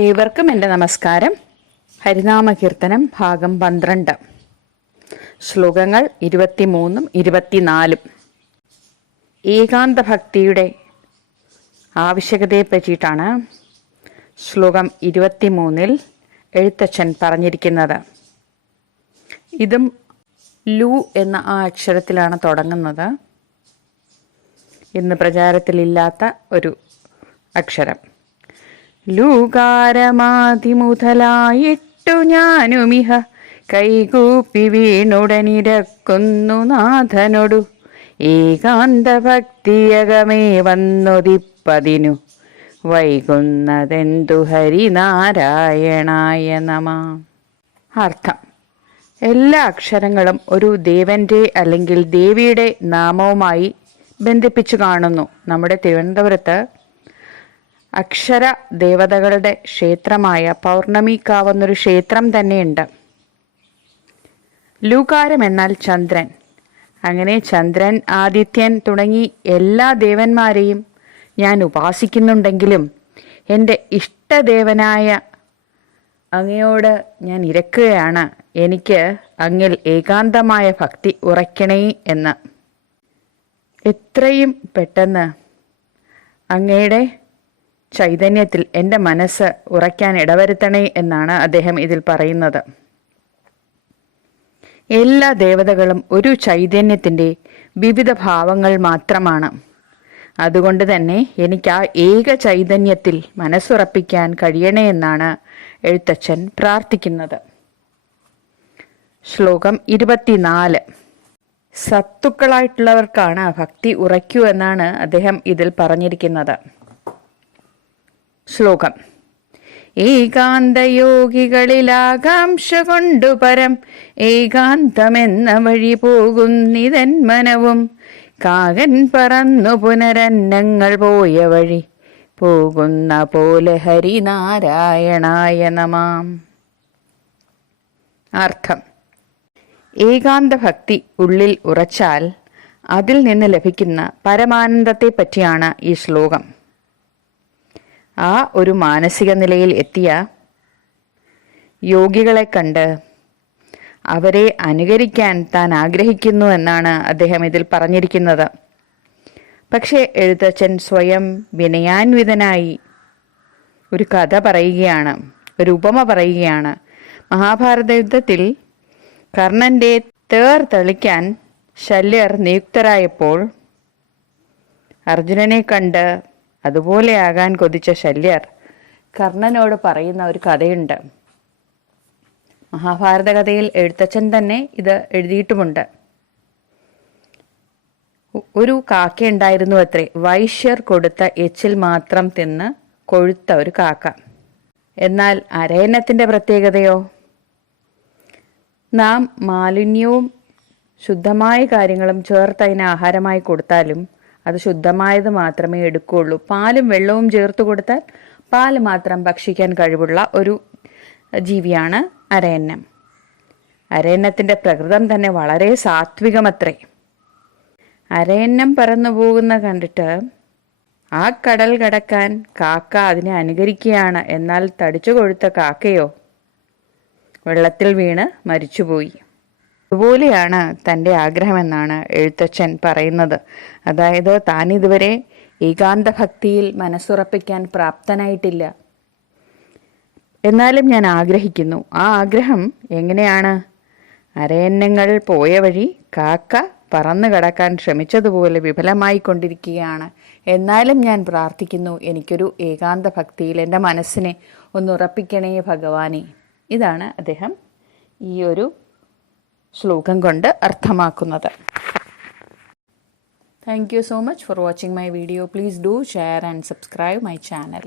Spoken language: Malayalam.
ഏവർക്കും എന്റെ നമസ്കാരം. ഹരിനാമ കീർത്തനം ഭാഗം പന്ത്രണ്ട്. ശ്ലോകങ്ങൾ ഇരുപത്തിമൂന്നും ഇരുപത്തിനാലും. ഏകാന്ത ഭക്തിയുടെ ആവശ്യകതയെ പറ്റിയിട്ടാണ് ശ്ലോകം ഇരുപത്തിമൂന്നിൽ എഴുത്തച്ഛൻ പറഞ്ഞിരിക്കുന്നത്. ഇതും ലു എന്ന ആ അക്ഷരത്തിലാണ് തുടങ്ങുന്നത്. ഇന്ന് പ്രചാരത്തിലില്ലാത്ത ഒരു അക്ഷരം. ലൂകാരമാതിമുതലായിട്ടു ഞാനുമിഹ. കൈകൂപ്പി വീണുടനിരക്കുന്നു നാഥനൊടു. ഏകാന്ത ഭക്തിയകമേ വന്നൊതിപ്പതിനു. വൈകുന്നതെന്തു ഹരിനാരായണായ നമ. അർത്ഥം. എല്ലാ അക്ഷരങ്ങളും ഒരു ദേവന്റെ അല്ലെങ്കിൽ ദേവിയുടെ നാമവുമായി ബന്ധിപ്പിച്ചു കാണുന്നു. നമ്മുടെ തിരുവനന്തപുരത്ത് അക്ഷര ദേവതകളുടെ ക്ഷേത്രമായ പൗർണമിക്കാവുന്നൊരു ക്ഷേത്രം തന്നെയുണ്ട്. ലൂകാരം എന്നാൽ ചന്ദ്രൻ. അങ്ങനെ ചന്ദ്രൻ ആദിത്യൻ തുടങ്ങി എല്ലാ ദേവന്മാരെയും ഞാൻ ഉപാസിക്കുന്നുണ്ടെങ്കിലും എന്റെ ഇഷ്ടദേവനായ അങ്ങയോട് ഞാൻ ഇരക്കുകയാണ്. എനിക്ക് അങ്ങിൽ ഏകാന്തമായ ഭക്തി ഉറയ്ക്കണേ എന്ന്. എത്രയും പെട്ടെന്ന് അങ്ങയുടെ ചൈതന്യത്തിൽ എന്റെ മനസ്സ് ഉറയ്ക്കാൻ ഇടവരുത്തണേ എന്നാണ് അദ്ദേഹം ഇതിൽ പറയുന്നത്. എല്ലാ ദേവതകളും ഒരു ചൈതന്യത്തിന്റെ വിവിധ ഭാവങ്ങൾ മാത്രമാണ്. അതുകൊണ്ട് തന്നെ എനിക്ക് ആ ഏക ചൈതന്യത്തിൽ മനസ്സുറപ്പിക്കാൻ കഴിയണേ എന്നാണ് എഴുത്തച്ഛൻ പ്രാർത്ഥിക്കുന്നത്. ശ്ലോകം ഇരുപത്തിനാല്. സത്തുക്കളായിട്ടുള്ളവർക്കാണ് ഭക്തി ഉറയ്ക്കൂ എന്നാണ് അദ്ദേഹം ഇതിൽ പറഞ്ഞിരിക്കുന്നത്. ശ്ലോകം. ഏകാന്തയോഗികളിലാകാംക്ഷ കൊണ്ടു പരം ഏകാന്തമെന്ന വഴി പോകുന്നിതൻ മനവും. കാകൻ പറന്നു പുനരന്നങ്ങൾ പോയ വഴി പോകുന്ന പോലെ ഹരിനാരായണായ നമാം അർത്ഥം. ഏകാന്ത ഭക്തി ഉള്ളിൽ ഉറച്ചാൽ അതിൽ നിന്ന് ലഭിക്കുന്ന പരമാനന്ദത്തെ പറ്റിയാണ് ഈ ശ്ലോകം. ആ ഒരു മാനസിക നിലയിൽ എത്തിയ യോഗികളെ കണ്ട് അവരെ അനുകരിക്കാൻ താൻ ആഗ്രഹിക്കുന്നു എന്നാണ് അദ്ദേഹം ഇതിൽ പറഞ്ഞിരിക്കുന്നത്. പക്ഷേ എഴുത്തച്ഛൻ സ്വയം വിനയാൻവിതനായി ഒരു കഥ പറയുകയാണ് ഒരു ഉപമ പറയുകയാണ്. മഹാഭാരത യുദ്ധത്തിൽ കർണന്റെ തേർ തെളിക്കാൻ ശല്യർ നിയുക്തരായപ്പോൾ അർജുനനെ കണ്ട് അതുപോലെയാകാൻ കൊതിച്ച ശല്യർ കർണനോട് പറയുന്ന ഒരു കഥയുണ്ട്. മഹാഭാരത കഥയിൽ എഴുത്തച്ഛൻ തന്നെ ഇത് എഴുതിയിട്ടുമുണ്ട്. ഒരു കാക്ക ഉണ്ടായിരുന്നു അത്രേ. വൈശ്യർ കൊടുത്ത എച്ചിൽ മാത്രം തിന്ന് കൊഴുത്ത ഒരു കാക്ക. എന്നാൽ അരയന്നത്തിന്റെ പ്രത്യേകതയോ? നാം മാലിന്യവും ശുദ്ധമായ കാര്യങ്ങളും ചേർത്ത് അതിന് ആഹാരമായി കൊടുത്താലും അത് ശുദ്ധമായത് മാത്രമേ എടുക്കുകയുള്ളൂ പാലും വെള്ളവും ചേർത്ത് കൊടുത്താൽ പാൽ മാത്രം ഭക്ഷിക്കാൻ കഴിവുള്ള ഒരു ജീവിയാണ് അരയന്നം. അരയന്നത്തിന്റെ പ്രകൃതം തന്നെ വളരെ സാത്വികമത്രേ. അരയന്നം പറന്നു പോകുന്ന കണ്ടിട്ട് ആ കടൽ കടക്കാൻ കാക്ക അതിനെ അനുകരിക്കുകയാണ്. എന്നാൽ തടിച്ചു കൊഴുത്ത കാക്കയോ വെള്ളത്തിൽ വീണ് മരിച്ചുപോയി. അതുപോലെയാണ് തന്റെ ആഗ്രഹമെന്നാണ് എഴുത്തച്ഛൻ പറയുന്നത്. അതായത് താൻ ഇതുവരെ ഏകാന്ത ഭക്തിയിൽ മനസ്സുറപ്പിക്കാൻ പ്രാപ്തനായിട്ടില്ല. എന്നാലും ഞാൻ ആഗ്രഹിക്കുന്നു. ആ ആഗ്രഹം എങ്ങനെയാണ്? അരയന്നങ്ങൾ പോയ വഴി കാക്ക പറന്നു കടക്കാൻ ശ്രമിച്ചതുപോലെ വിഫലമായി കൊണ്ടിരിക്കുകയാണ്. എന്നാലും ഞാൻ പ്രാർത്ഥിക്കുന്നു എനിക്കൊരു ഏകാന്ത ഭക്തിയിൽ എന്റെ മനസ്സിനെ ഒന്ന് ഉറപ്പിക്കണേ ഭഗവാനെ. ഇതാണ് അദ്ദേഹം ഈ ഒരു ശ്ലോകം കൊണ്ട് അർത്ഥമാക്കുന്നത് thank you so much for watching my video please do share and subscribe my channel